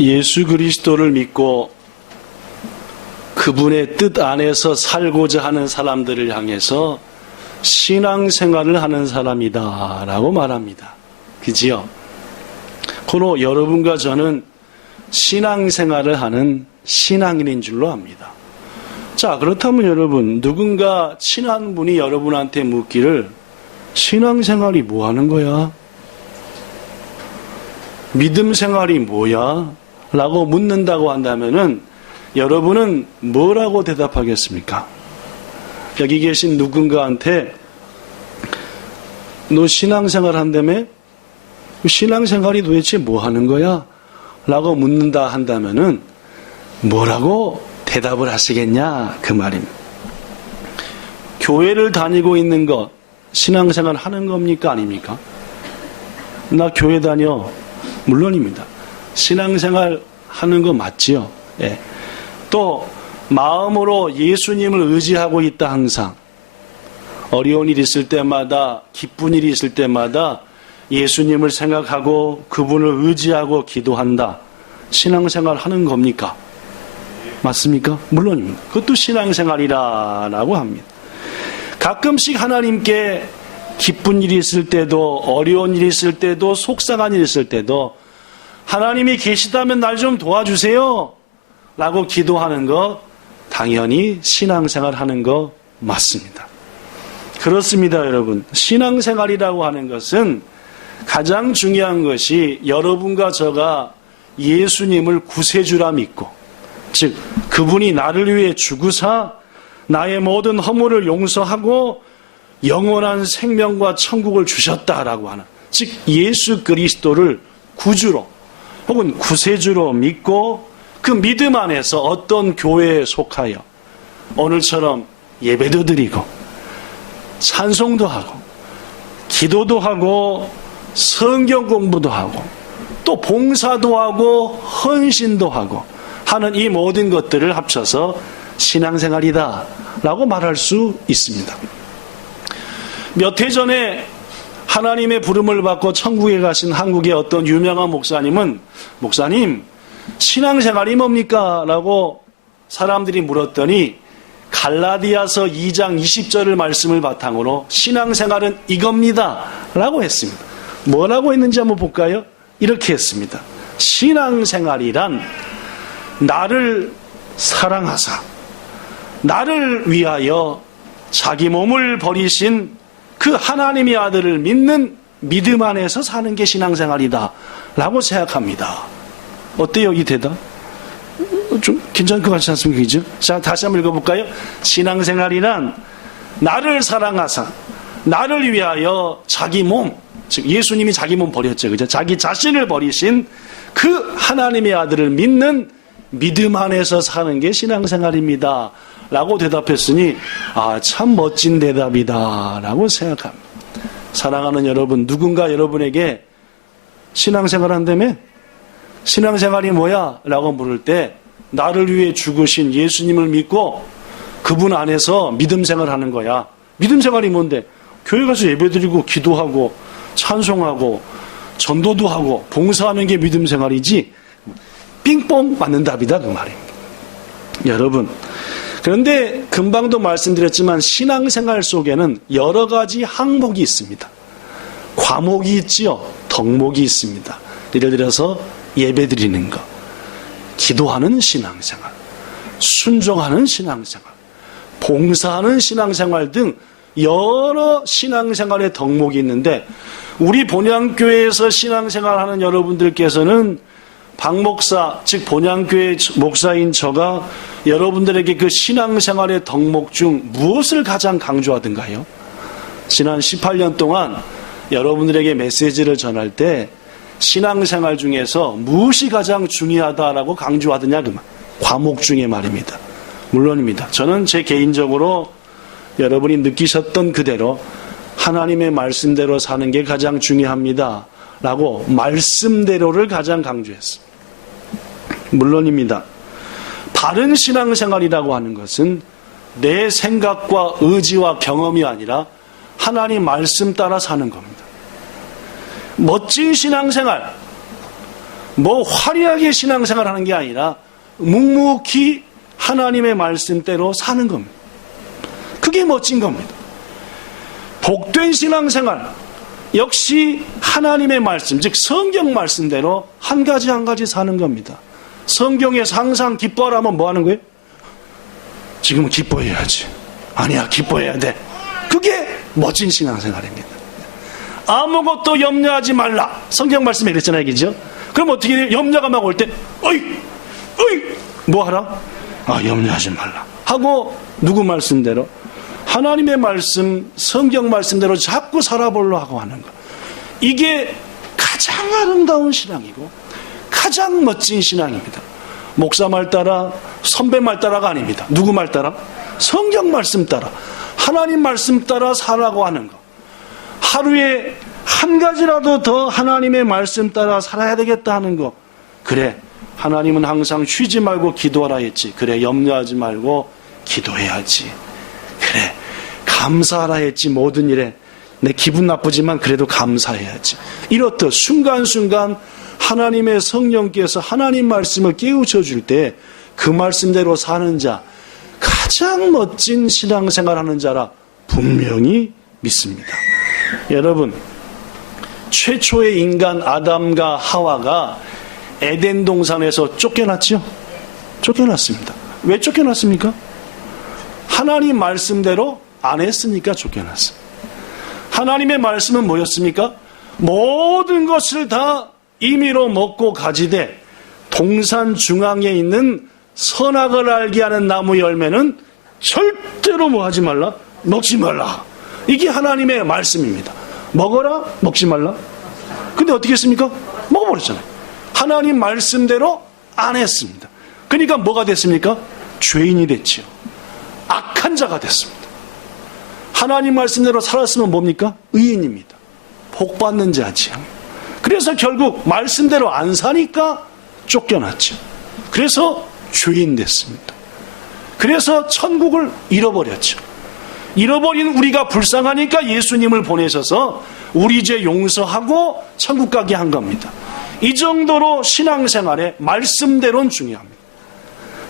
예수 그리스도를 믿고 그분의 뜻 안에서 살고자 하는 사람들을 향해서 신앙생활을 하는 사람이다 라고 말합니다. 그지요? 그로 여러분과 저는 신앙생활을 하는 신앙인인 줄로 압니다. 자, 그렇다면 여러분, 누군가 친한 분이 여러분한테 묻기를 신앙생활이 뭐 하는 거야? 믿음생활이 뭐야? 라고 묻는다고 한다면은 여러분은 뭐라고 대답하겠습니까? 여기 계신 누군가한테 너 신앙생활 한다며? 신앙생활이 도대체 뭐 하는 거야? 라고 묻는다 한다면은 뭐라고 대답을 하시겠냐? 그 말입니다. 교회를 다니고 있는 것, 신앙생활 하는 겁니까? 아닙니까? 나 교회 다녀. 물론입니다. 신앙생활 하는 거 맞지요? 예. 또 마음으로 예수님을 의지하고 있다 항상. 어려운 일 있을 때마다, 기쁜 일이 있을 때마다 예수님을 생각하고 그분을 의지하고 기도한다. 신앙생활 하는 겁니까? 맞습니까? 물론입니다. 그것도 신앙생활이라고 합니다. 가끔씩 하나님께 기쁜 일이 있을 때도, 어려운 일이 있을 때도, 속상한 일이 있을 때도 하나님이 계시다면 날 좀 도와주세요 라고 기도하는 거 당연히 신앙생활 하는 거 맞습니다. 그렇습니다, 여러분. 신앙생활이라고 하는 것은 가장 중요한 것이 여러분과 저가 예수님을 구세주라 믿고, 즉 그분이 나를 위해 죽으사 나의 모든 허물을 용서하고 영원한 생명과 천국을 주셨다라고 하는, 즉 예수 그리스도를 구주로 혹은 구세주로 믿고 그 믿음 안에서 어떤 교회에 속하여 오늘처럼 예배도 드리고 찬송도 하고 기도도 하고 성경 공부도 하고 또 봉사도 하고 헌신도 하고 하는 이 모든 것들을 합쳐서 신앙생활이다 라고 말할 수 있습니다. 몇 해 전에 하나님의 부름을 받고 천국에 가신 한국의 어떤 유명한 목사님은 목사님 신앙생활이 뭡니까? 라고 사람들이 물었더니 갈라디아서 2장 20절을 말씀을 바탕으로 신앙생활은 이겁니다 라고 했습니다. 뭐라고 했는지 한번 볼까요? 이렇게 했습니다. 신앙생활이란 나를 사랑하사 나를 위하여 자기 몸을 버리신 그 하나님의 아들을 믿는 믿음 안에서 사는 게 신앙생활이다 라고 생각합니다. 어때요 이 대답? 좀 괜찮을 것 같지 않습니까? 그죠? 자, 다시 한번 읽어볼까요? 신앙생활이란 나를 사랑하사 나를 위하여 자기 몸, 즉 예수님이 자기 몸 버렸죠, 그죠? 자기 자신을 버리신 그 하나님의 아들을 믿는 믿음 안에서 사는 게 신앙생활입니다 라고 대답했으니 참 멋진 대답이다 라고 생각합니다. 사랑하는 여러분, 누군가 여러분에게 신앙생활 한다며? 신앙생활이 뭐야? 라고 물을 때 나를 위해 죽으신 예수님을 믿고 그분 안에서 믿음생활 하는 거야. 믿음생활이 뭔데? 교회 가서 예배드리고 기도하고 찬송하고 전도도 하고 봉사하는 게 믿음생활이지 삥뽕 맞는 답이다 그 말입니다. 여러분, 그런데 금방도 말씀드렸지만 신앙생활 속에는 여러 가지 항목이 있습니다. 과목이 있지요. 덕목이 있습니다. 예를 들어서 예배드리는 것, 기도하는 신앙생활, 순종하는 신앙생활, 봉사하는 신앙생활 등 여러 신앙생활의 덕목이 있는데 우리 본향교회에서 신앙생활하는 여러분들께서는 박 목사, 즉 본향교회 목사인 저가 여러분들에게 그 신앙생활의 덕목 중 무엇을 가장 강조하던가요? 지난 18년 동안 여러분들에게 메시지를 전할 때 신앙생활 중에서 무엇이 가장 중요하다라고 강조하더냐 그 말. 과목 중에 말입니다. 물론입니다. 저는 제 개인적으로 여러분이 느끼셨던 그대로 하나님의 말씀대로 사는 게 가장 중요합니다 라고 말씀대로를 가장 강조했습니다. 물론입니다. 바른 신앙생활이라고 하는 것은 내 생각과 의지와 경험이 아니라 하나님 말씀 따라 사는 겁니다. 멋진 신앙생활, 뭐 화려하게 신앙생활 하는 게 아니라 묵묵히 하나님의 말씀대로 사는 겁니다. 그게 멋진 겁니다. 복된 신앙생활 역시 하나님의 말씀, 즉 성경 말씀대로 한 가지 한 가지 사는 겁니다. 성경에서 항상 기뻐하라 하면 뭐 하는 거예요? 지금은 기뻐해야지. 아니야, 기뻐해야 돼. 그게 멋진 신앙생활입니다. 아무것도 염려하지 말라. 성경 말씀에 그랬잖아요, 그죠? 그럼 어떻게 해요? 염려가 막 올 때, 어이, 뭐 하라? 염려하지 말라. 하고 누구 말씀대로? 하나님의 말씀, 성경 말씀대로 자꾸 살아보려고 하고 하는 것. 이게 가장 아름다운 신앙이고 가장 멋진 신앙입니다. 목사 말 따라, 선배 말 따라가 아닙니다. 누구 말 따라? 성경 말씀 따라, 하나님 말씀 따라 살라고 하는 것. 하루에 한 가지라도 더 하나님의 말씀 따라 살아야 되겠다 하는 것. 그래, 하나님은 항상 쉬지 말고 기도하라 했지. 그래, 염려하지 말고 기도해야지. 그래, 감사하라 했지. 모든 일에 내 기분 나쁘지만 그래도 감사해야지. 이렇듯 순간순간 하나님의 성령께서 하나님 말씀을 깨우쳐 줄 때 그 말씀대로 사는 자, 가장 멋진 신앙생활 하는 자라 분명히 믿습니다. 여러분, 최초의 인간 아담과 하와가 에덴 동산에서 쫓겨났죠? 쫓겨났습니다. 왜 쫓겨났습니까? 하나님 말씀대로 안 했으니까 쫓겨났어요. 하나님의 말씀은 뭐였습니까? 모든 것을 다 임의로 먹고 가지되 동산 중앙에 있는 선악을 알게 하는 나무 열매는 절대로 뭐 하지 말라? 먹지 말라. 이게 하나님의 말씀입니다. 먹어라? 먹지 말라? 근데 어떻게 했습니까? 먹어버렸잖아요. 하나님 말씀대로 안 했습니다. 그러니까 뭐가 됐습니까? 죄인이 됐지요. 악한 자가 됐습니다. 하나님 말씀대로 살았으면 뭡니까? 의인입니다. 복받는 자지요. 그래서 결국 말씀대로 안 사니까 쫓겨났죠. 그래서 죄인 됐습니다. 그래서 천국을 잃어버렸죠. 잃어버린 우리가 불쌍하니까 예수님을 보내셔서 우리 죄 용서하고 천국 가게 한 겁니다. 이 정도로 신앙생활에 말씀대로는 중요합니다.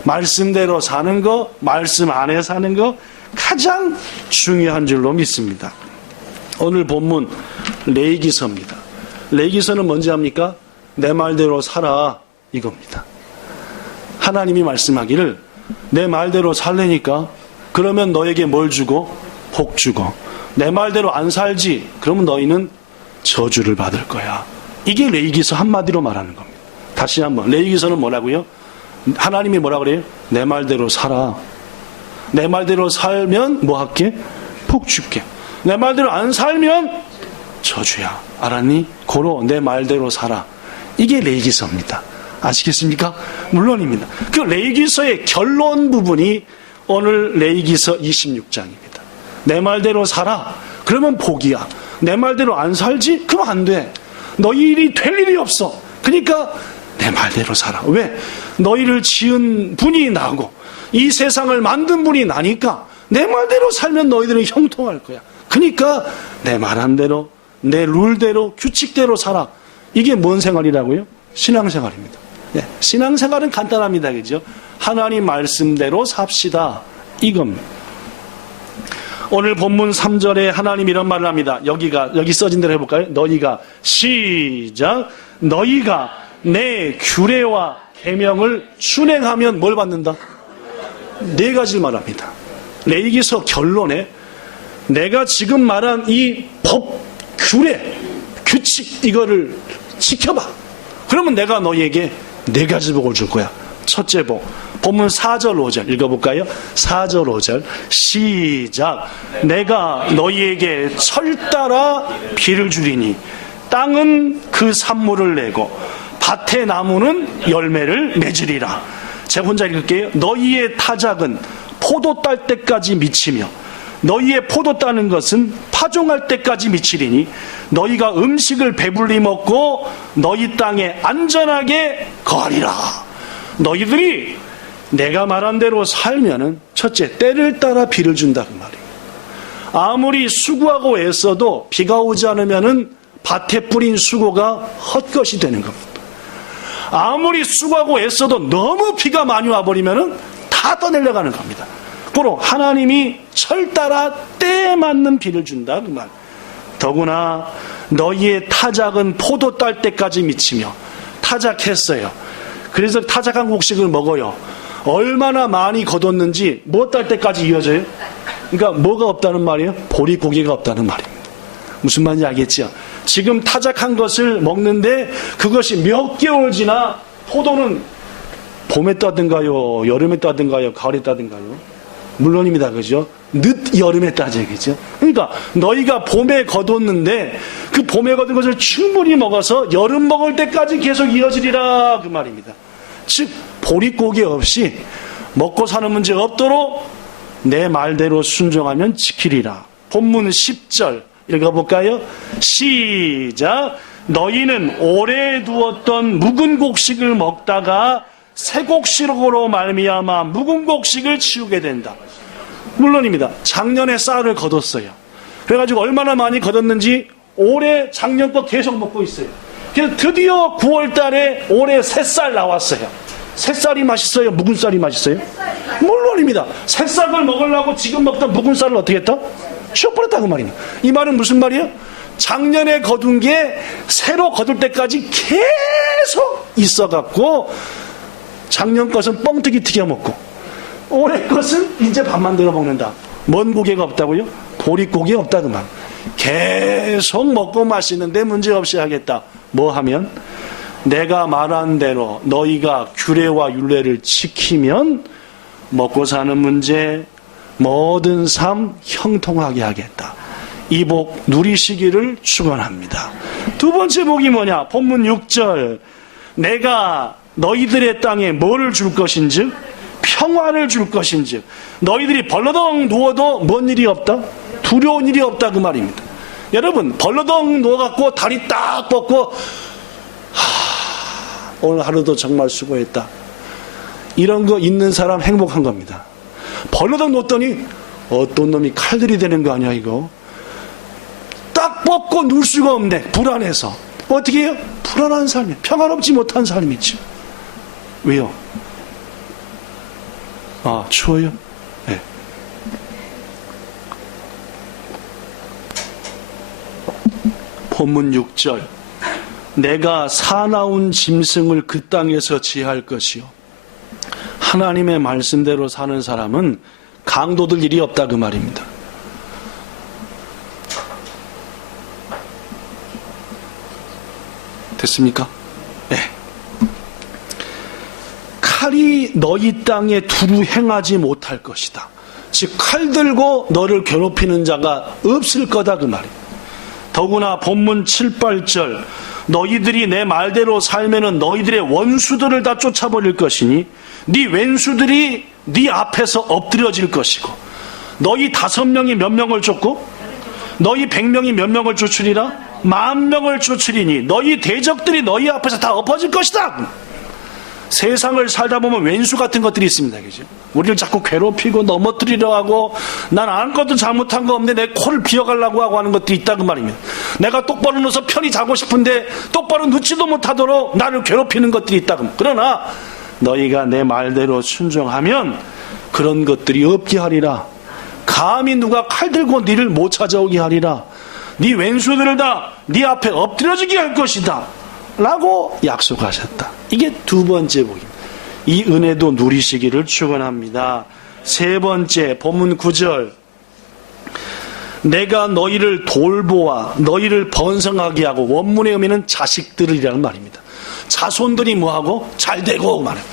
말씀대로 사는 거, 말씀 안에 사는 거 가장 중요한 줄로 믿습니다. 오늘 본문 레위기서입니다. 레위기서는 뭔지 압니까? 내 말대로 살아, 이겁니다. 하나님이 말씀하기를 내 말대로 살래니까 그러면 너에게 뭘 주고? 복 주고. 내 말대로 안 살지? 그러면 너희는 저주를 받을 거야. 이게 레위기서 한마디로 말하는 겁니다. 다시 한번, 레위기서는 뭐라고요? 하나님이 뭐라 그래요? 내 말대로 살아. 내 말대로 살면 뭐 할게? 복 줄게. 내 말대로 안 살면 저주야. 알았니? 고로 내 말대로 살아. 이게 레위기서입니다. 아시겠습니까? 물론입니다. 그 레위기서의 결론 부분이 오늘 레위기서 26장입니다. 내 말대로 살아. 그러면 복이야. 내 말대로 안 살지? 그럼 안 돼. 너희 일이 될 일이 없어. 그러니까 내 말대로 살아. 왜? 너희를 지은 분이 나고 이 세상을 만든 분이 나니까 내 말대로 살면 너희들은 형통할 거야. 그러니까 내 말한 대로, 내 룰대로, 규칙대로 살아. 이게 뭔 생활이라고요? 신앙생활입니다. 네, 신앙생활은 간단합니다. 그죠? 하나님 말씀대로 삽시다. 이겁니다. 오늘 본문 3절에 하나님 이런 말을 합니다. 여기 써진 대로 해볼까요? 너희가 시작. 너희가 내 규례와 계명을 준행하면 뭘 받는다? 네 가지를 말합니다. 레위기서 결론에 내가 지금 말한 이 법, 규례, 규칙 이거를 지켜봐. 그러면 내가 너희에게 네 가지 복을 줄 거야. 첫째 복, 본문 4절 5절 읽어볼까요? 4절 5절 시작. 내가 너희에게 철 따라 비를 주리니 땅은 그 산물을 내고 밭의 나무는 열매를 맺으리라. 제가 혼자 읽을게요. 너희의 타작은 포도 딸 때까지 미치며 너희의 포도 따는 것은 파종할 때까지 미치리니 너희가 음식을 배불리 먹고 너희 땅에 안전하게 거하리라. 너희들이 내가 말한 대로 살면은 첫째, 때를 따라 비를 준다 그 말이에요. 아무리 수고하고 애써도 비가 오지 않으면은 밭에 뿌린 수고가 헛것이 되는 겁니다. 아무리 수고하고 애써도 너무 비가 많이 와버리면은 다 떠내려가는 겁니다. 그로 하나님이 철 따라 때에 맞는 비를 준다 그 말. 더구나 너희의 타작은 포도 딸 때까지 미치며 타작했어요. 그래서 타작한 곡식을 먹어요. 얼마나 많이 거뒀는지 뭐 딸 때까지 이어져요? 그러니까 뭐가 없다는 말이에요? 보릿고개가 없다는 말입니다. 무슨 말인지 알겠죠? 지금 타작한 것을 먹는데 그것이 몇 개월 지나 포도는 봄에 따든가요? 여름에 따든가요? 가을에 따든가요? 물론입니다. 그죠? 늦 여름에 따져요. 그죠? 그러니까 너희가 봄에 거뒀는데 그 봄에 거둔 것을 충분히 먹어서 여름 먹을 때까지 계속 이어지리라 그 말입니다. 즉 보릿고개 없이 먹고 사는 문제 없도록 내 말대로 순종하면 지키리라. 본문 10절 읽어볼까요? 시작. 너희는 오래 두었던 묵은 곡식을 먹다가 새 곡식으로 말미암아 묵은 곡식을 치우게 된다. 물론입니다. 작년에 쌀을 거뒀어요. 그래가지고 얼마나 많이 거뒀는지 올해 작년 거 계속 먹고 있어요. 그래서 드디어 9월 달에 올해 새쌀 나왔어요. 새쌀이 맛있어요? 묵은 쌀이 맛있어요? 물론입니다. 새쌀을 먹으려고 지금 먹던 묵은 쌀을 어떻게 했다? 치워버렸다 그 말입니다. 이 말은 무슨 말이에요? 작년에 거둔 게 새로 거둘 때까지 계속 있어갖고 작년 것은 뻥튀기 튀겨 먹고 올해 것은 이제 밥 만들어 먹는다. 뭔 고개가 없다고요? 보릿고개 없다 그 말. 계속 먹고 마시는데 문제없이 하겠다. 뭐 하면? 내가 말한 대로 너희가 규례와 율례를 지키면 먹고 사는 문제 모든 삶 형통하게 하겠다. 이 복 누리시기를 축원합니다. 두 번째 복이 뭐냐? 본문 6절. 내가 너희들의 땅에 뭐를 줄 것인즉 평화를 줄 것인즉 너희들이 벌러덩 누워도 뭔 일이 없다? 두려운 일이 없다 그 말입니다. 여러분 벌러덩 누워갖고 다리 딱 뻗고 오늘 하루도 정말 수고했다. 이런 거 있는 사람 행복한 겁니다. 벌러덩 놓더니 어떤 놈이 칼들이 되는 거 아니야 이거. 딱 뻗고 누울 수가 없네. 불안해서. 어떻게 해요? 불안한 삶이에요. 평안롭지 못한 삶이죠. 왜요? 아 추워요? 네. 본문 6절. 내가 사나운 짐승을 그 땅에서 제할 것이요. 하나님의 말씀대로 사는 사람은 강도들 일이 없다 그 말입니다. 됐습니까? 네. 칼이 너희 땅에 두루 행하지 못할 것이다. 즉 칼 들고 너를 괴롭히는 자가 없을 거다 그 말이에요. 더구나 본문 7, 8절 너희들이 내 말대로 살면은 너희들의 원수들을 다 쫓아버릴 것이니 네 왼수들이 네 앞에서 엎드려질 것이고 너희 5명이 몇 명을 쫓고 너희 100명이 몇 명을 쫓으리라? 10,000명을 쫓으리니 너희 대적들이 너희 앞에서 다 엎어질 것이다. 세상을 살다 보면 왼수 같은 것들이 있습니다. 그죠? 우리를 자꾸 괴롭히고 넘어뜨리려 하고 난 아무것도 잘못한 거 없는데 내 코를 비어가려고 하고 하는 것들이 있다 그 말입니다. 내가 똑바로 누워서 편히 자고 싶은데 똑바로 눕지도 못하도록 나를 괴롭히는 것들이 있다. 그러나 너희가 내 말대로 순종하면 그런 것들이 없게 하리라. 감히 누가 칼 들고 너를 못 찾아오게 하리라. 네 왼수들을 다 네 앞에 엎드려지게 할 것이다 라고 약속하셨다. 이게 두 번째 복입니다. 이 은혜도 누리시기를 축원합니다. 세 번째 본문 9절. 내가 너희를 돌보아 너희를 번성하게 하고 원문의 의미는 자식들이라는 말입니다. 자손들이 뭐하고? 잘되고 말이에요.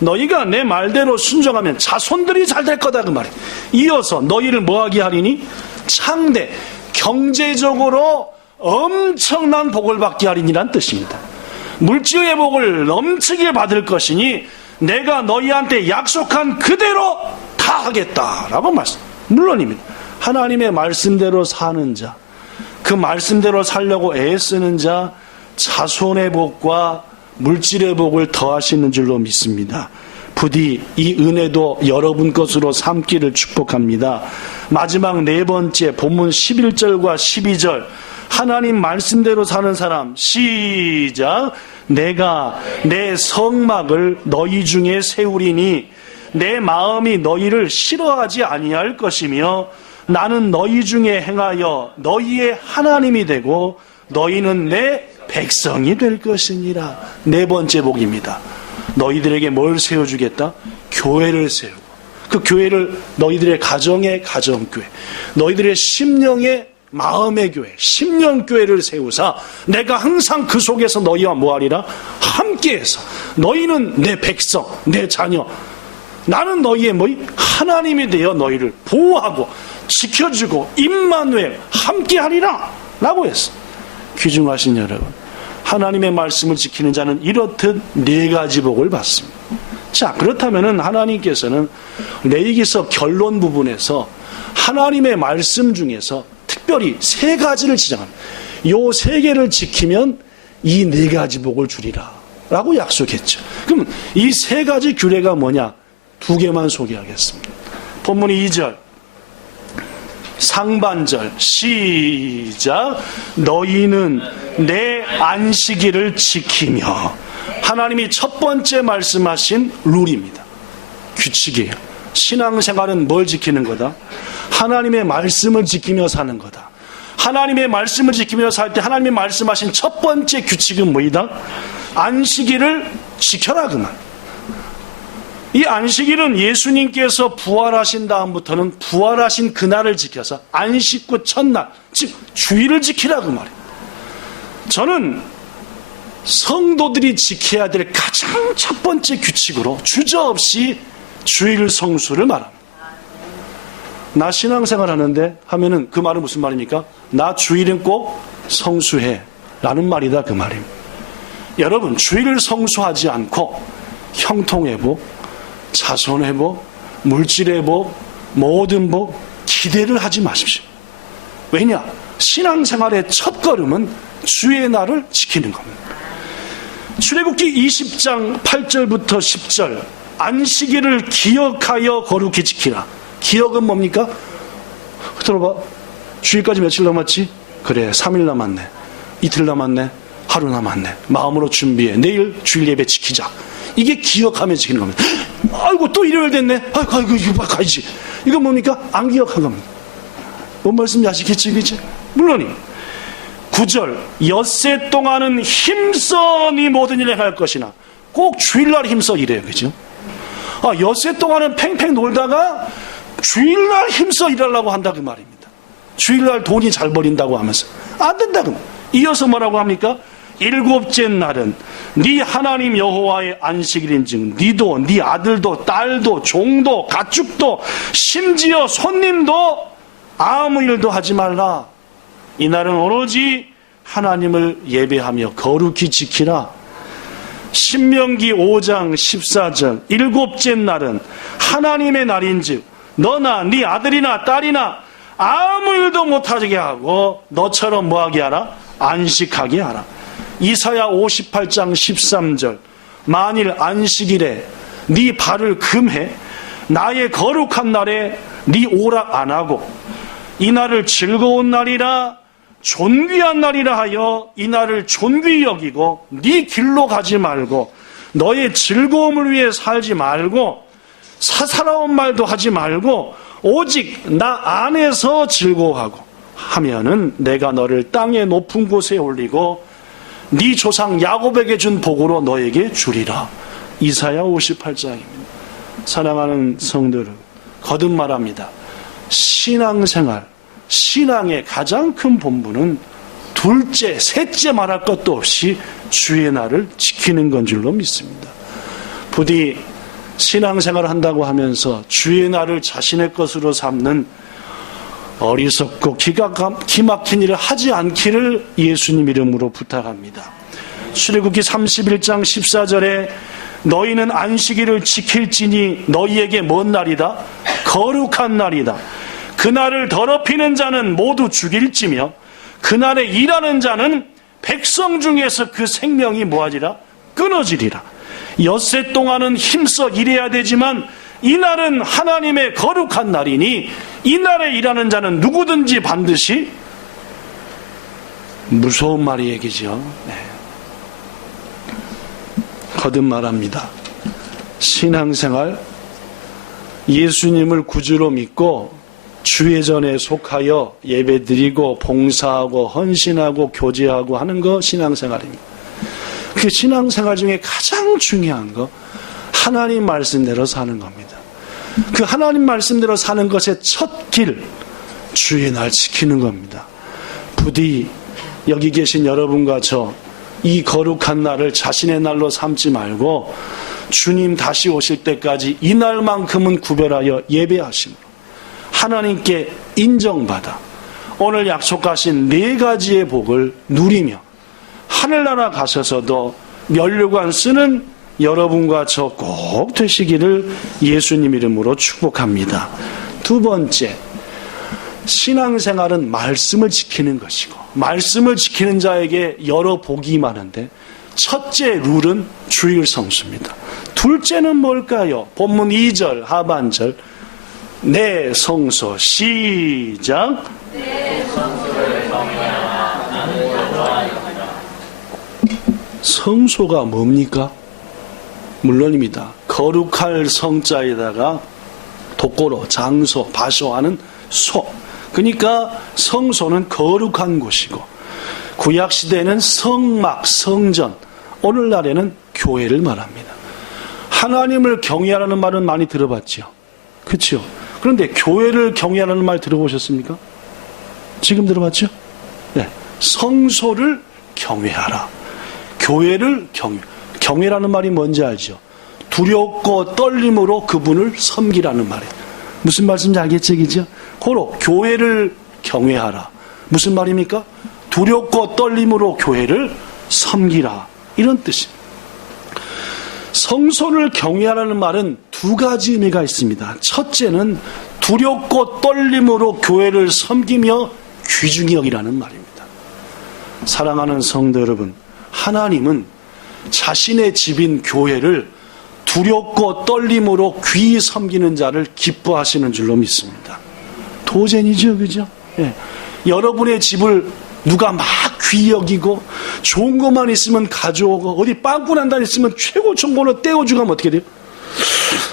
너희가 내 말대로 순종하면 자손들이 잘 될 거다 그 말이에요. 이어서 너희를 뭐하게 하리니? 창대 경제적으로 엄청난 복을 받게 하리니란 뜻입니다. 물질의 복을 넘치게 받을 것이니 내가 너희한테 약속한 그대로 다 하겠다라고 말씀. 물론입니다. 하나님의 말씀대로 사는 자, 그 말씀대로 살려고 애쓰는 자, 자손의 복과 물질의 복을 더하시는 줄로 믿습니다. 부디 이 은혜도 여러분 것으로 삼기를 축복합니다. 마지막 네 번째 본문 11절과 12절 하나님 말씀대로 사는 사람. 시작. 내가 내 성막을 너희 중에 세우리니 내 마음이 너희를 싫어하지 아니할 것이며 나는 너희 중에 행하여 너희의 하나님이 되고 너희는 내 백성이 될 것이니라. 네 번째 복입니다. 너희들에게 뭘 세워주겠다? 교회를 세우고, 그 교회를 너희들의 가정의 가정교회, 너희들의 심령의 마음의 교회, 심령교회를 세우사 내가 항상 그 속에서 너희와 뭐하리라? 함께해서 너희는 내 백성, 내 자녀, 나는 너희의 하나님이 되어 너희를 보호하고 지켜주고 임마누엘 함께하리라 라고 했어. 귀중하신 여러분, 하나님의 말씀을 지키는 자는 이렇듯 네 가지 복을 받습니다. 자, 그렇다면 하나님께서는 레위기서 결론 부분에서 하나님의 말씀 중에서 특별히 세 가지를 지정합니다. 요 세 개를 지키면 이 네 가지 복을 주리라 라고 약속했죠. 그럼 이 세 가지 규례가 뭐냐? 두 개만 소개하겠습니다. 본문 2절 상반절 시작. 너희는 내 안식일을 지키며. 하나님이 첫 번째 말씀하신 룰입니다. 규칙이에요. 신앙생활은 뭘 지키는 거다? 하나님의 말씀을 지키며 사는 거다. 하나님의 말씀을 지키며 살 때 하나님이 말씀하신 첫 번째 규칙은 뭐이다? 안식일을 지켜라 그 말. 이 안식일은 예수님께서 부활하신 다음부터는 부활하신 그날을 지켜서 안식구 첫날, 즉 주일을 지키라 그 말이에요. 저는 성도들이 지켜야 될 가장 첫 번째 규칙으로 주저없이 주일 성수를 말합니다. 나 신앙생활 하는데 하면은 그 말은 무슨 말입니까? 나 주일은 꼭 성수해 라는 말이다 그 말입니다. 여러분, 주일을 성수하지 않고 형통회복, 자손회복, 물질회복, 모든 복 기대를 하지 마십시오. 왜냐? 신앙생활의 첫 걸음은 주의 날을 지키는 겁니다. 출애굽기 20장 8절부터 10절 안식일을 기억하여 거룩히 지키라. 기억은 뭡니까? 들어봐. 주일까지 며칠 남았지? 그래, 3일 남았네. 이틀 남았네. 하루 남았네. 마음으로 준비해. 내일 주일 예배 지키자. 이게 기억하며 지키는 겁니다. 아이고 또 일요일 됐네. 아이고 이거 가야지. 이건 뭡니까? 안 기억한 겁니다. 뭔 말씀인지 아시겠지? 그치? 물론이 9절 엿새 동안은 힘써 네 모든 일을 할 것이나. 꼭 주일날 힘써 일해요. 그죠? 엿새 동안은 팽팽 놀다가 주일날 힘써 일하려고 한다 그 말입니다. 주일날 돈이 잘 벌인다고 하면서 안 된다 그 말. 이어서 뭐라고 합니까? 일곱째 날은 네 하나님 여호와의 안식일인즉 네도 네 아들도 딸도 종도 가축도 심지어 손님도 아무 일도 하지 말라. 이날은 오로지 하나님을 예배하며 거룩히 지키라. 신명기 5장 14절 일곱째 날은 하나님의 날인즉 너나 네 아들이나 딸이나 아무 일도 못하게 하고 너처럼 뭐하게 하라? 안식하게 하라. 이사야 58장 13절 만일 안식일에 네 발을 금해 나의 거룩한 날에 네 오락 안 하고 이 날을 즐거운 날이라 존귀한 날이라 하여 이 날을 존귀히 여기고 네 길로 가지 말고 너의 즐거움을 위해 살지 말고 사사로운 말도 하지 말고 오직 나 안에서 즐거워하고 하면은 내가 너를 땅의 높은 곳에 올리고 네 조상 야곱에게 준 복으로 너에게 주리라. 이사야 58장입니다. 사랑하는 성도들, 거듭 말합니다. 신앙생활, 신앙의 가장 큰 본분은 둘째, 셋째 말할 것도 없이 주의 날을 지키는 건 줄로 믿습니다. 부디 신앙생활을 한다고 하면서 주의 날을 자신의 것으로 삼는 어리석고 기막힌 일을 하지 않기를 예수님 이름으로 부탁합니다. 출애굽기 31장 14절에 너희는 안식일을 지킬지니 너희에게 뭔 날이다? 거룩한 날이다. 그날을 더럽히는 자는 모두 죽일지며 그날에 일하는 자는 백성 중에서 그 생명이 뭐하리라? 끊어지리라. 엿새 동안은 힘써 일해야 되지만 이날은 하나님의 거룩한 날이니 이날에 일하는 자는 누구든지 반드시 무서운 말이 얘기죠. 네. 거듭 말합니다. 신앙생활, 예수님을 구주로 믿고 주회전에 속하여 예배드리고 봉사하고 헌신하고 교제하고 하는 거 신앙생활입니다. 그 신앙생활 중에 가장 중요한 거 하나님 말씀대로 사는 겁니다. 그 하나님 말씀대로 사는 것의 첫 길, 주의 날 지키는 겁니다. 부디 여기 계신 여러분과 저 이 거룩한 날을 자신의 날로 삼지 말고 주님 다시 오실 때까지 이 날만큼은 구별하여 예배하심으로 하나님께 인정받아 오늘 약속하신 4가지의 복을 누리며 하늘나라 가셔서도 면류관 쓰는 여러분과 저 꼭 되시기를 예수님 이름으로 축복합니다. 두 번째, 신앙생활은 말씀을 지키는 것이고 말씀을 지키는 자에게 여러 복이 많은데 첫째 룰은 주일 성수입니다. 둘째는 뭘까요? 본문 2절 하반절 내 성소 시작 내 성소를 경외하라 나는 여호와이니라. 성소가 뭡니까? 물론입니다. 거룩할 성자에다가 독고로 장소 바소하는 소, 그러니까 성소는 거룩한 곳이고 구약시대에는 성막 성전, 오늘날에는 교회를 말합니다. 하나님을 경외하라는 말은 많이 들어봤죠. 그렇죠? 그런데 교회를 경외하라는 말 들어보셨습니까? 지금 들어봤죠? 네. 성소를 경외하라. 교회를 경외라는 말이 뭔지 알죠? 두렵고 떨림으로 그분을 섬기라는 말이에요. 무슨 말씀인지 알겠죠? 그죠? 고로 교회를 경외하라. 무슨 말입니까? 두렵고 떨림으로 교회를 섬기라. 이런 뜻입니다. 성소를 경외하라는 말은 2가지 의미가 있습니다. 첫째는 두렵고 떨림으로 교회를 섬기며 귀중히 여기라는 말입니다. 사랑하는 성도 여러분, 하나님은 자신의 집인 교회를 두렵고 떨림으로 귀히 섬기는 자를 기뻐하시는 줄로 믿습니다. 도전이죠, 그죠? 예. 여러분의 집을 누가 막 귀히 여기고 좋은 것만 있으면 가져오고 어디 빵꾸 난다 있으면 최고 정보로 떼어주고 하면 어떻게 돼요?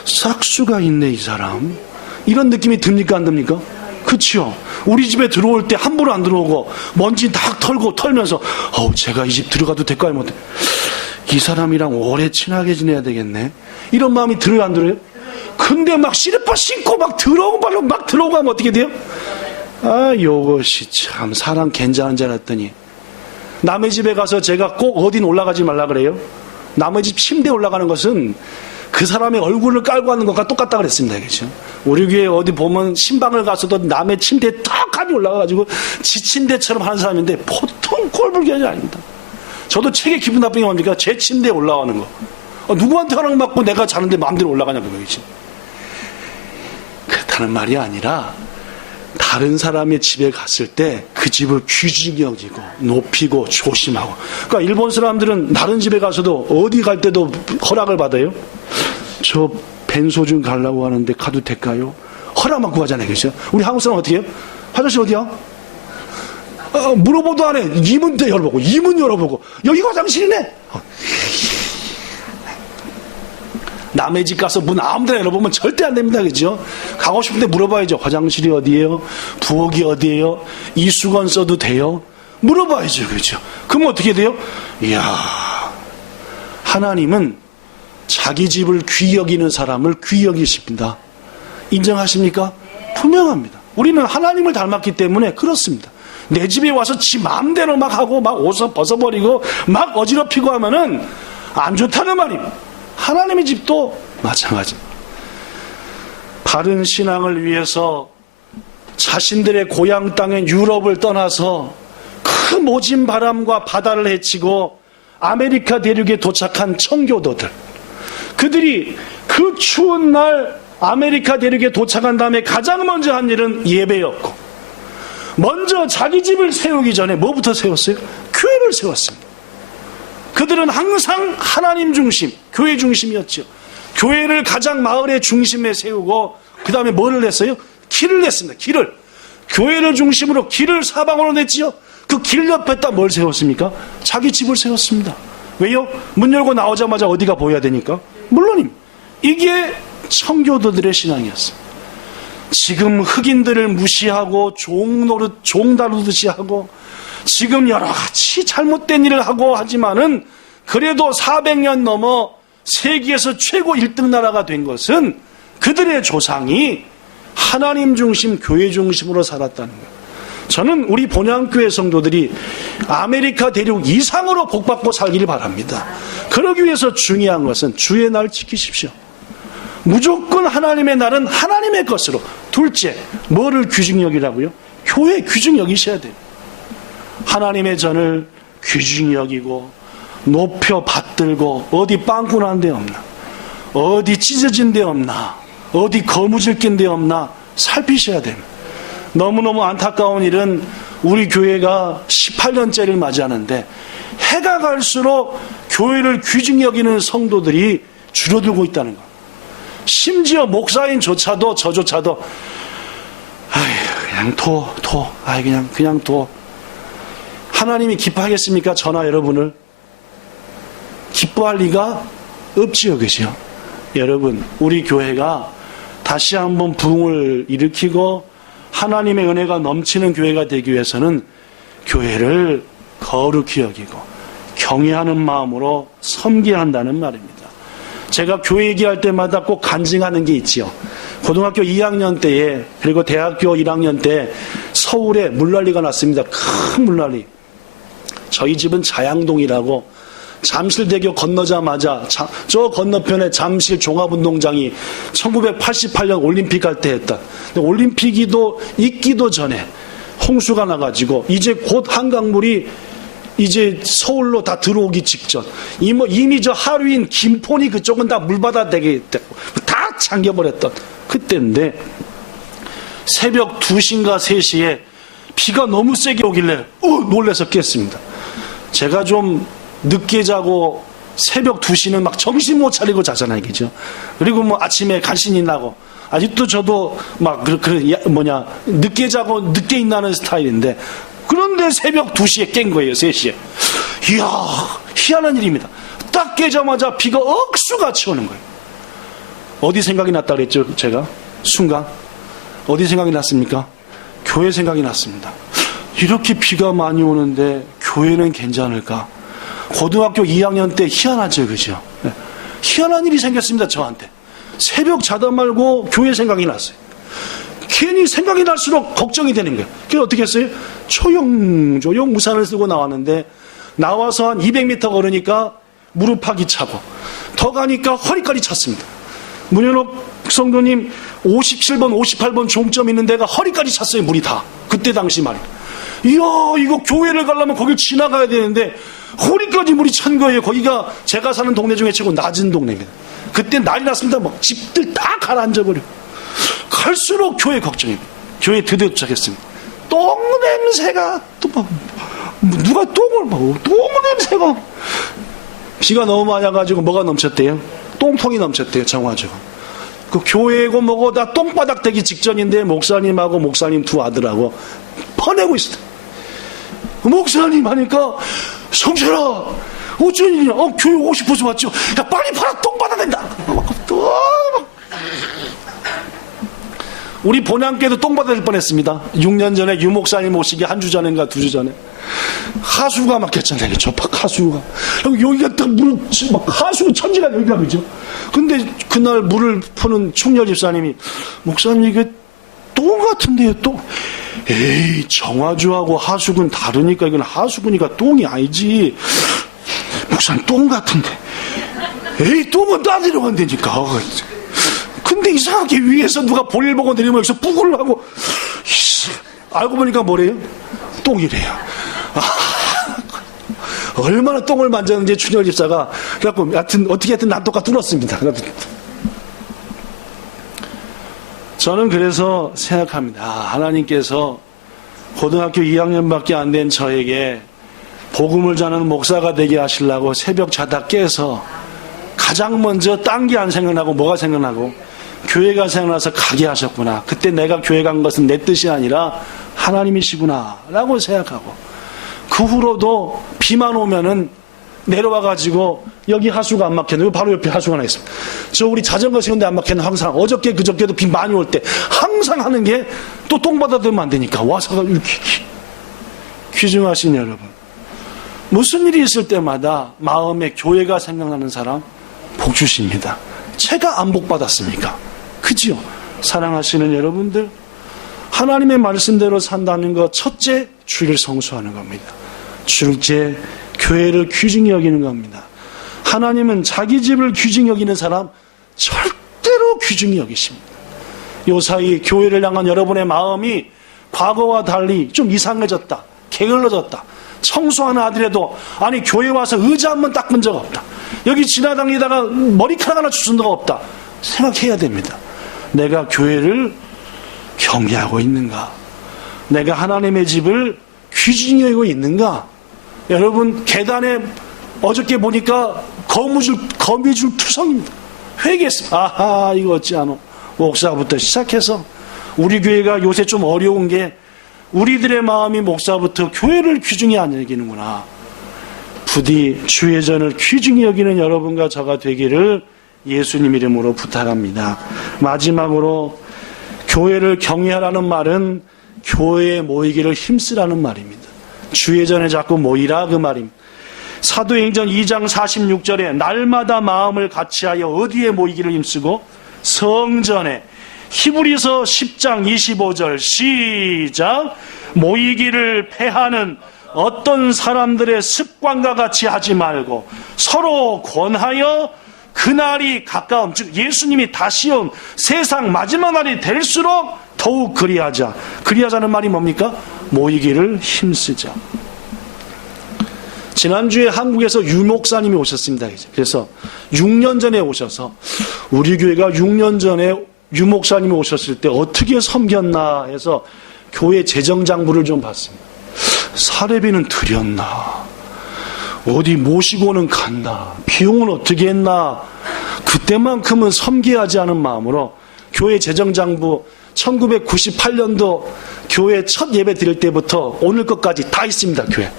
싹수가 있네 이 사람. 이런 느낌이 듭니까 안 듭니까? 그렇죠. 우리 집에 들어올 때 함부로 안 들어오고 먼지 다 털면서 제가 이 집 들어가도 될까요? 뭐 이 사람이랑 오래 친하게 지내야 되겠네. 이런 마음이 들어요 안 들어요? 근데 막 시리파 신고 막 들어오고 발로 막 들어오고 하면 어떻게 돼요? 요것이 참 사람 괜찮은 줄 알았더니 남의 집에 가서 제가 꼭 어딘 올라가지 말라 그래요. 남의 집 침대에 올라가는 것은 그 사람의 얼굴을 깔고 하는 것과 똑같다 그랬습니다. 그렇죠? 우리 교회 어디 보면 신방을 가서도 남의 침대에 턱하니 올라가가지고 지 침대처럼 하는 사람인데 보통 꼴불견이 아닙니다. 저도 책에 기분 나쁜 게 뭡니까? 제 침대에 올라가는 거. 누구한테 허락 받고 내가 자는데 마음대로 올라가냐고 그러지. 그렇다는 말이 아니라 다른 사람의 집에 갔을 때 그 집을 귀중히 여기고 높이고 조심하고. 그러니까 일본 사람들은 다른 집에 가서도 어디 갈 때도 허락을 받아요. 저 벤소 좀 가려고 하는데 가도 될까요? 허락만 구하잖아요. 그렇죠? 우리 한국 사람 어떻게 해요? 화장실 어디야? 물어보도 안 해. 이문 열어보고 이문 열어보고 여기 화장실이네. 남의 집 가서 문 아무데나 열어보면 절대 안 됩니다. 그죠? 가고 싶은데 물어봐야죠. 화장실이 어디예요? 부엌이 어디예요? 이 수건 써도 돼요? 물어봐야죠. 그죠? 그럼 어떻게 돼요? 이야, 하나님은 자기 집을 귀히 여기는 사람을 귀히 여기십니다. 인정하십니까? 분명합니다. 우리는 하나님을 닮았기 때문에 그렇습니다. 내 집에 와서 지 마음대로 막 하고 막 옷을 벗어버리고 막 어지럽히고 하면은 안 좋다는 말입니다. 하나님의 집도 마찬가지입니다. 바른 신앙을 위해서 자신들의 고향 땅인 유럽을 떠나서 큰 모진 바람과 바다를 헤치고 아메리카 대륙에 도착한 청교도들, 그들이 그 추운 날 아메리카 대륙에 도착한 다음에 가장 먼저 한 일은 예배였고, 먼저 자기 집을 세우기 전에 뭐부터 세웠어요? 교회를 세웠습니다. 그들은 항상 하나님 중심, 교회 중심이었죠. 교회를 가장 마을의 중심에 세우고 그 다음에 뭐를 냈어요? 길을 냈습니다. 교회를 중심으로 길을 사방으로 냈지요. 그 길 옆에다 뭘 세웠습니까? 자기 집을 세웠습니다. 왜요? 문 열고 나오자마자 어디가 보여야 되니까? 물론입니다. 이게 청교도들의 신앙이었어요. 지금 흑인들을 무시하고 종 다루듯이 하고 지금 여러 가지 잘못된 일을 하고 하지만은 그래도 400년 넘어 세계에서 최고 1등 나라가 된 것은 그들의 조상이 하나님 중심, 교회 중심으로 살았다는 거예요. 저는 우리 본향교회 성도들이 아메리카 대륙 이상으로 복받고 살기를 바랍니다. 그러기 위해서 중요한 것은 주의 날 지키십시오. 무조건 하나님의 날은 하나님의 것으로. 둘째, 뭐를 귀중 여기라고요? 교회 귀중 여기셔야 돼요. 하나님의 전을 귀중 여기고 높여 받들고 어디 빵꾸난 데 없나, 어디 찢어진 데 없나, 어디 거무질긴 데 없나 살피셔야 됩니다. 너무너무 안타까운 일은 우리 교회가 18년째를 맞이하는데 해가 갈수록 교회를 귀중 여기는 성도들이 줄어들고 있다는 것. 심지어 목사인조차도 저조차도 그냥 그냥 둬. 하나님이 기뻐하겠습니까? 저나 여러분을 기뻐할 리가 없지요, 그죠? 여러분, 우리 교회가 다시 한번 부흥을 일으키고 하나님의 은혜가 넘치는 교회가 되기 위해서는 교회를 거룩히 여기고 경외하는 마음으로 섬겨야 한다는 말입니다. 제가 교회 얘기할 때마다 꼭 간증하는 게 있지요. 고등학교 2학년 때에 그리고 대학교 1학년 때 서울에 물난리가 났습니다. 큰 물난리. 저희 집은 자양동이라고 잠실대교 건너자마자 저 건너편에 잠실 종합운동장이 1988년 올림픽 할 때 했다. 근데 올림픽이도 있기도 전에 홍수가 나가지고 이제 곧 한강물이 이제 서울로 다 들어오기 직전. 이미 저 하루인 김포니 그쪽은 다 물바다 되게 됐고 다 잠겨버렸던 그때인데 새벽 2시인가 3시에 비가 너무 세게 오길래 놀라서 깼습니다. 제가 좀 늦게 자고 새벽 2시는 막 정신 못 차리고 자잖아요, 그죠? 그리고 뭐 아침에 간신히 나고 아직도 저도 막 늦게 자고 늦게 일어나는 스타일인데 그런데 새벽 2시에 깬 거예요, 3시에. 이야, 희한한 일입니다. 딱 깨자마자 비가 억수같이 오는 거예요. 어디 생각이 났다 그랬죠, 제가? 순간. 어디 생각이 났습니까? 교회 생각이 났습니다. 이렇게 비가 많이 오는데 교회는 괜찮을까? 고등학교 2학년 때 희한하죠, 그죠? 네. 희한한 일이 생겼습니다, 저한테. 새벽 자다 말고 교회 생각이 났어요. 괜히 생각이 날수록 걱정이 되는 거예요. 그래서 어떻게 했어요? 조용조용 우산을 쓰고 나왔는데 나와서 한 200m 걸으니까 무릎팍이 차고 더 가니까 허리까지 찼습니다. 문현옥 성도님 57번 58번 종점 있는 데가 허리까지 찼어요. 물이 다. 그때 당시 말이에요. 이야, 이거 교회를 가려면 거길 지나가야 되는데 허리까지 물이 찬 거예요. 거기가 제가 사는 동네 중에 최고 낮은 동네입니다. 그때 난리 났습니다. 막 집들 다 가라앉아버려. 갈수록 교회 걱정입니다. 교회 드디어 도착했습니다. 똥 냄새가 또 막 누가 똥을 막 똥 냄새가 비가 너무 많이 와가지고 뭐가 넘쳤대요? 똥통이 넘쳤대요. 정화조가. 그 교회고 뭐고 다 똥바닥 되기 직전인데 목사님하고 목사님 두 아들하고 퍼내고 있어요. 목사님 하니까 성철아 어쩐 일이냐? 교회 오고 싶어서 왔죠. 야 빨리 팔아 똥바닥 된다. 우리 본향교회도 똥바닥 될 뻔했습니다. 6년 전에 유 목사님 오시기 한 주 전인가 2주 전에 하수가 막혔잖아요. 저팍 하수가 여기가 딱 물 막 하수 천지가 여기가 그죠. 근데 그날 물을 푸는 충렬 집사님이 목사님 이게 똥 같은데요 똥. 에이 정화주하고 하수군 다르니까 이건 하수군이니까 똥이 아니지. 목사님 똥 같은데. 에이 똥은 따지러 간다니까. 근데 이상하게 위에서 누가 볼일 보고 내리면 여기서 뿌글 하고 알고 보니까 뭐래요? 똥이래요. 얼마나 똥을 만졌는지 충혈 집사가 그래갖고 어떻게 난또가 뚫었습니다. 저는 그래서 생각합니다. 하나님께서 고등학교 2학년밖에 안 된 저에게 복음을 전하는 목사가 되게 하시려고 새벽 자다 깨서 가장 먼저 딴 게 안 생각나고 뭐가 생각나고 교회가 생각나서 가게 하셨구나. 그때 내가 교회 간 것은 내 뜻이 아니라 하나님이시구나 라고 생각하고, 그 후로도 비만 오면은 내려와가지고 여기 하수가 안 막혔는데 바로 옆에 하수가 하나 있습니다. 저 우리 자전거 세운데 안 막혔는데 항상 어저께 그저께도 비 많이 올 때 항상 하는 게 또 똥 받아 들면 안 되니까 와서 이렇게 귀중하신 여러분, 무슨 일이 있을 때마다 마음에 교회가 생각나는 사람 복 주십니다. 제가 안 복 받았습니까? 그지요? 사랑하시는 여러분들, 하나님의 말씀대로 산다는 것, 첫째 주일 성수하는 겁니다. 둘째 교회를 귀중히 여기는 겁니다. 하나님은 자기 집을 귀중히 여기는 사람 절대로 귀중히 여기십니다. 요사이 교회를 향한 여러분의 마음이 과거와 달리 좀 이상해졌다, 게을러졌다, 청소하는 아들에도 아니 교회 와서 의자 한 번 닦은 적 없다, 여기 지나다니다가 머리카락 하나 주신 적 없다 생각해야 됩니다. 내가 교회를 경외하고 있는가? 내가 하나님의 집을 귀중히 여기고 있는가? 여러분, 계단에 어저께 보니까 거미줄 투성입니다. 회개했습니다. 아하, 이거 어찌하노? 목사부터 시작해서 우리 교회가 요새 좀 어려운 게 우리들의 마음이 목사부터 교회를 귀중히 안 여기는구나. 부디 주의 전을 귀중히 여기는 여러분과 저가 되기를 예수님 이름으로 부탁합니다. 마지막으로, 교회를 경외하라는 말은 교회에 모이기를 힘쓰라는 말입니다. 주의 전에 자꾸 모이라 그 말입니다. 사도행전 2장 46절에 날마다 마음을 같이하여 어디에 모이기를 힘쓰고? 성전에. 히브리서 10장 25절 시작. 모이기를 패하는 어떤 사람들의 습관과 같이 하지 말고 서로 권하여 그날이 가까움, 즉 예수님이 다시 온 세상 마지막 날이 될수록 더욱 그리하자. 그리하자는 말이 뭡니까? 모이기를 힘쓰자. 지난주에 한국에서 유 목사님이 오셨습니다. 그래서 6년 전에 오셔서 우리 교회가 6년 전에 유 목사님이 오셨을 때 어떻게 섬겼나 해서 교회 재정장부를 좀 봤습니다. 사례비는 드렸나, 어디 모시고는 갔나, 비용은 어떻게 했나, 그때만큼은 섬기하지 않은 마음으로 교회 재정장부 1998년도 교회 첫 예배 드릴 때부터 오늘 것까지 다 있습니다. 교회.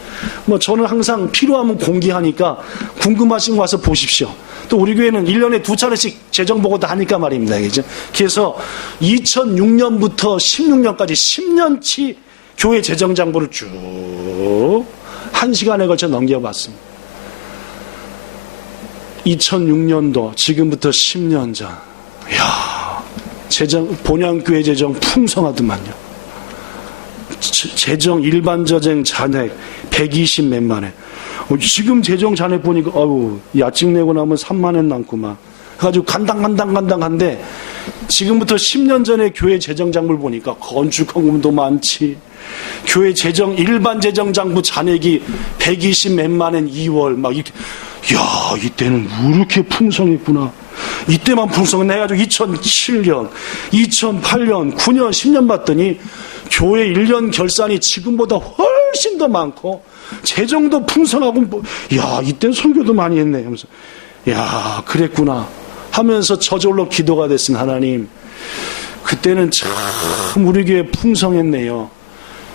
저는 항상 필요하면 공개하니까 궁금하신 거 와서 보십시오. 또 우리 교회는 1년에 2차례씩 재정보고도 하니까 말입니다. 그죠? 그래서 2006년부터 16년까지 10년치 교회 재정장부를 쭉 1시간에 걸쳐 넘겨봤습니다. 2006년도 지금부터 10년 전, 이야, 본향교회 재정 풍성하더만요. 재정 일반 저장 잔액 120 몇만에, 지금 재정 잔액 보니까 야증 내고 나면 3만엔 남구만. 그래가지고 간당간당한데, 지금부터 10년 전에 교회 재정 장부를 보니까 건축헌금도 많지, 교회 재정 일반 재정 장부 잔액이 120 몇만엔 2월 막 이렇게. 야, 이때는 왜 이렇게 풍성했구나. 이때만 풍성은 해가지고 2007년, 2008년, 9년, 10년 봤더니 교회 1년 결산이 지금보다 훨씬 더 많고 재정도 풍성하고, 야, 이때는 선교도 많이 했네 하면서, 야, 그랬구나 하면서 저절로 기도가 됐은 하나님, 그때는 참 우리 교회 풍성했네요.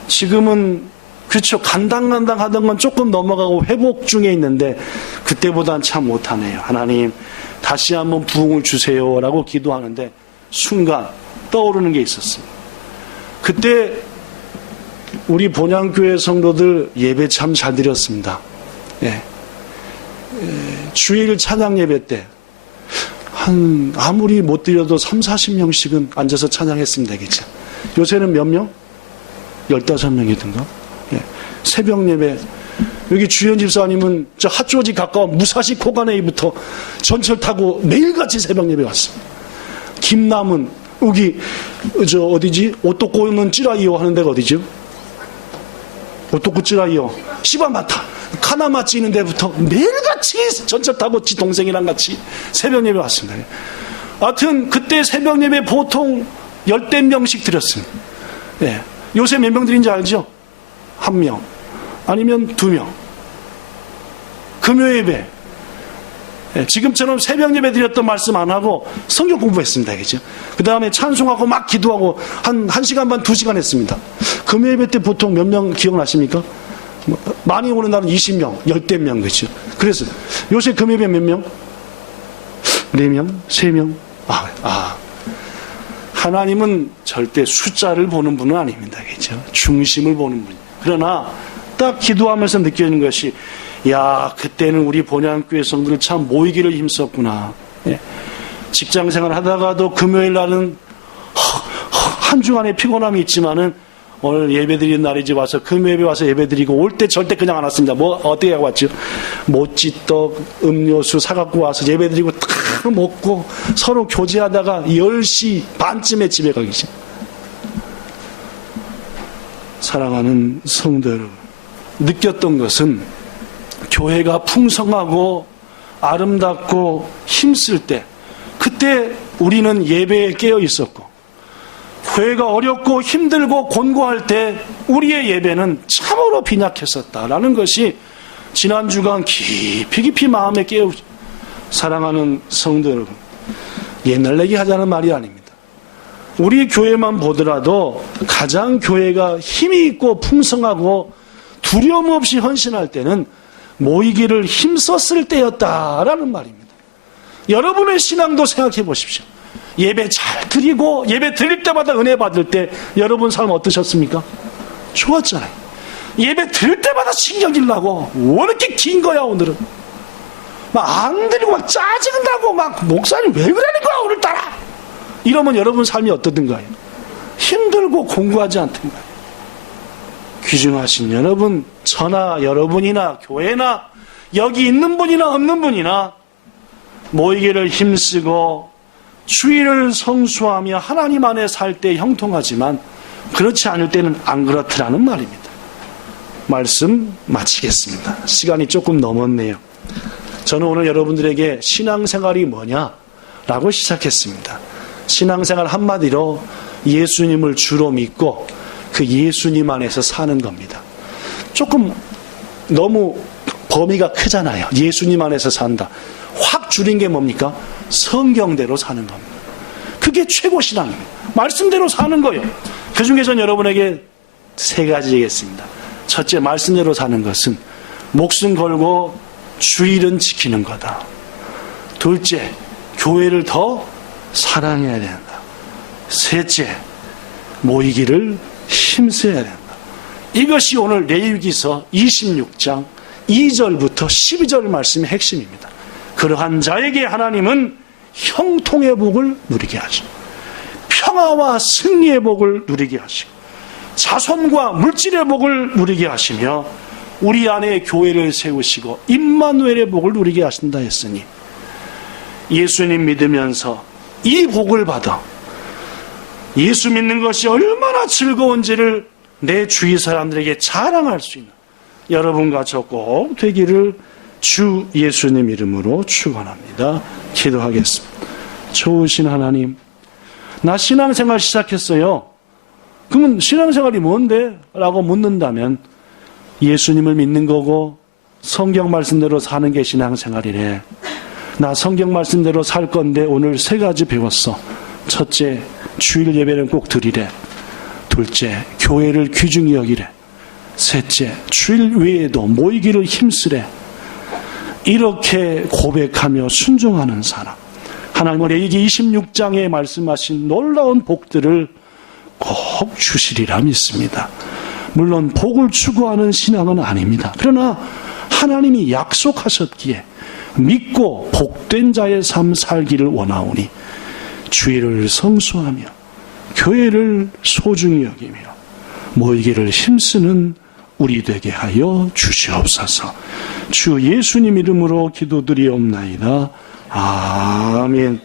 지금은 그렇죠, 간당간당 하던 건 조금 넘어가고 회복 중에 있는데 그때보단 참 못하네요. 하나님 다시 한번 부흥을 주세요 라고 기도하는데 순간 떠오르는 게 있었습니다. 그때 우리 본향교회 성도들 예배 참 잘 드렸습니다. 주일 찬양 예배 때 아무리 못 드려도 30-40명씩은 앉아서 찬양했습니다. 그죠? 요새는 몇 명? 15명이든가? 새벽 예배, 여기 주현 집사님은 저 핫조지 가까운 무사시 코가네이부터 전철 타고 매일같이 새벽 예배 왔습니다. 김남은 여기 저 어디지? 오토꼬는 찌라이요 하는 데가 어디죠? 오토꼬 찌라이요 시바마타 카나마치 있는 데부터 매일같이 전철 타고 지 동생이랑 같이 새벽 예배 왔습니다. 하여튼 그때 새벽 예배 보통 10명씩 드렸습니다. 요새 몇 명 드린지 알죠? 1명 아니면 2명. 금요 예배 지금처럼 새벽 예배 드렸던 말씀 안 하고 성경 공부했습니다. 그죠? 그 다음에 찬송하고 막 기도하고 한 1시간 반, 2시간 했습니다. 금요 예배 때 보통 몇 명 기억나십니까? 많이 오는 날은 20명, 10대 명, 그죠? 그래서 요새 금요 예배 몇 명? 4명? 3명? 하나님은 절대 숫자를 보는 분은 아닙니다. 그죠? 중심을 보는 분이에요. 그러나 딱 기도하면서 느끼는 것이, 야, 그때는 우리 본향교회 성도들 참 모이기를 힘썼구나. 직장생활 하다가도 금요일 날은 한 주간의 피곤함이 있지만은 오늘 예배드리는 날이지 와서 금요일에 와서 예배드리고 올 때 절대 그냥 안 왔습니다. 뭐 어떻게 하고 왔죠? 모찌떡, 음료수 사갖고 와서 예배드리고 다 먹고 서로 교제하다가 10시 반쯤에 집에 가기 전. 사랑하는 성도 여러분, 느꼈던 것은 교회가 풍성하고 아름답고 힘쓸 때, 그때 우리는 예배에 깨어 있었고, 교회가 어렵고 힘들고 곤고할 때 우리의 예배는 참으로 빈약했었다라는 것이 지난 주간 깊이 마음에 깨어. 사랑하는 성도 여러분, 옛날 얘기 하자는 말이 아닙니다. 우리 교회만 보더라도 가장 교회가 힘이 있고 풍성하고 두려움 없이 헌신할 때는 모이기를 힘썼을 때였다라는 말입니다. 여러분의 신앙도 생각해 보십시오. 예배 잘 드리고 예배 드릴 때마다 은혜 받을 때 여러분 삶 어떠셨습니까? 좋았잖아요. 예배 드릴 때마다 신경질 나고, 왜 이렇게 긴 거야 오늘은? 막 안 드리고 막 짜증나고 막, 목사님 왜 그러는 거야 오늘따라? 이러면 여러분 삶이 어떠든가요? 힘들고 공부하지 않던가요? 귀중하신 여러분, 저나 여러분이나 교회나 여기 있는 분이나 없는 분이나 모이기를 힘쓰고 주의를 성수하며 하나님 안에 살 때 형통하지만 그렇지 않을 때는 안 그렇더라는 말입니다. 말씀 마치겠습니다. 시간이 조금 넘었네요. 저는 오늘 여러분들에게 신앙생활이 뭐냐라고 시작했습니다. 신앙생활 한마디로 예수님을 주로 믿고 그 예수님 안에서 사는 겁니다. 조금 너무 범위가 크잖아요. 예수님 안에서 산다. 확 줄인 게 뭡니까? 성경대로 사는 겁니다. 그게 최고 신앙입니다. 말씀대로 사는 거예요. 그 중에서 여러분에게 3가지겠습니다. 첫째, 말씀대로 사는 것은 목숨 걸고 주일은 지키는 거다. 둘째, 교회를 더 사랑해야 된다. 셋째, 모이기를 힘써야 된다. 이것이 오늘 레위기서 26장 2절부터 12절 말씀의 핵심입니다. 그러한 자에게 하나님은 형통의 복을 누리게 하시고 평화와 승리의 복을 누리게 하시고 자손과 물질의 복을 누리게 하시며 우리 안에 교회를 세우시고 임마누엘의 복을 누리게 하신다 했으니, 예수님 믿으면서 이 복을 받아 예수 믿는 것이 얼마나 즐거운지를 내 주위 사람들에게 자랑할 수 있는 여러분과 저 꼭 되기를 주 예수님 이름으로 축원합니다. 기도하겠습니다. 좋으신 하나님, 나 신앙생활 시작했어요. 그러면 신앙생활이 뭔데? 라고 묻는다면 예수님을 믿는 거고 성경 말씀대로 사는 게 신앙생활이래. 나 성경 말씀대로 살 건데 오늘 3가지 배웠어. 첫째, 주일 예배는 꼭 드리래. 둘째, 교회를 귀중히 여기래. 셋째, 주일 외에도 모이기를 힘쓰래. 이렇게 고백하며 순종하는 사람, 하나님은 레위기 26장에 말씀하신 놀라운 복들을 꼭 주시리라 믿습니다. 물론 복을 추구하는 신앙은 아닙니다. 그러나 하나님이 약속하셨기에 믿고 복된 자의 삶 살기를 원하오니 주일을 성수하며 교회를 소중히 여기며 모이기를 힘쓰는 우리 되게 하여 주시옵소서. 주 예수님 이름으로 기도드리옵나이다. 아멘.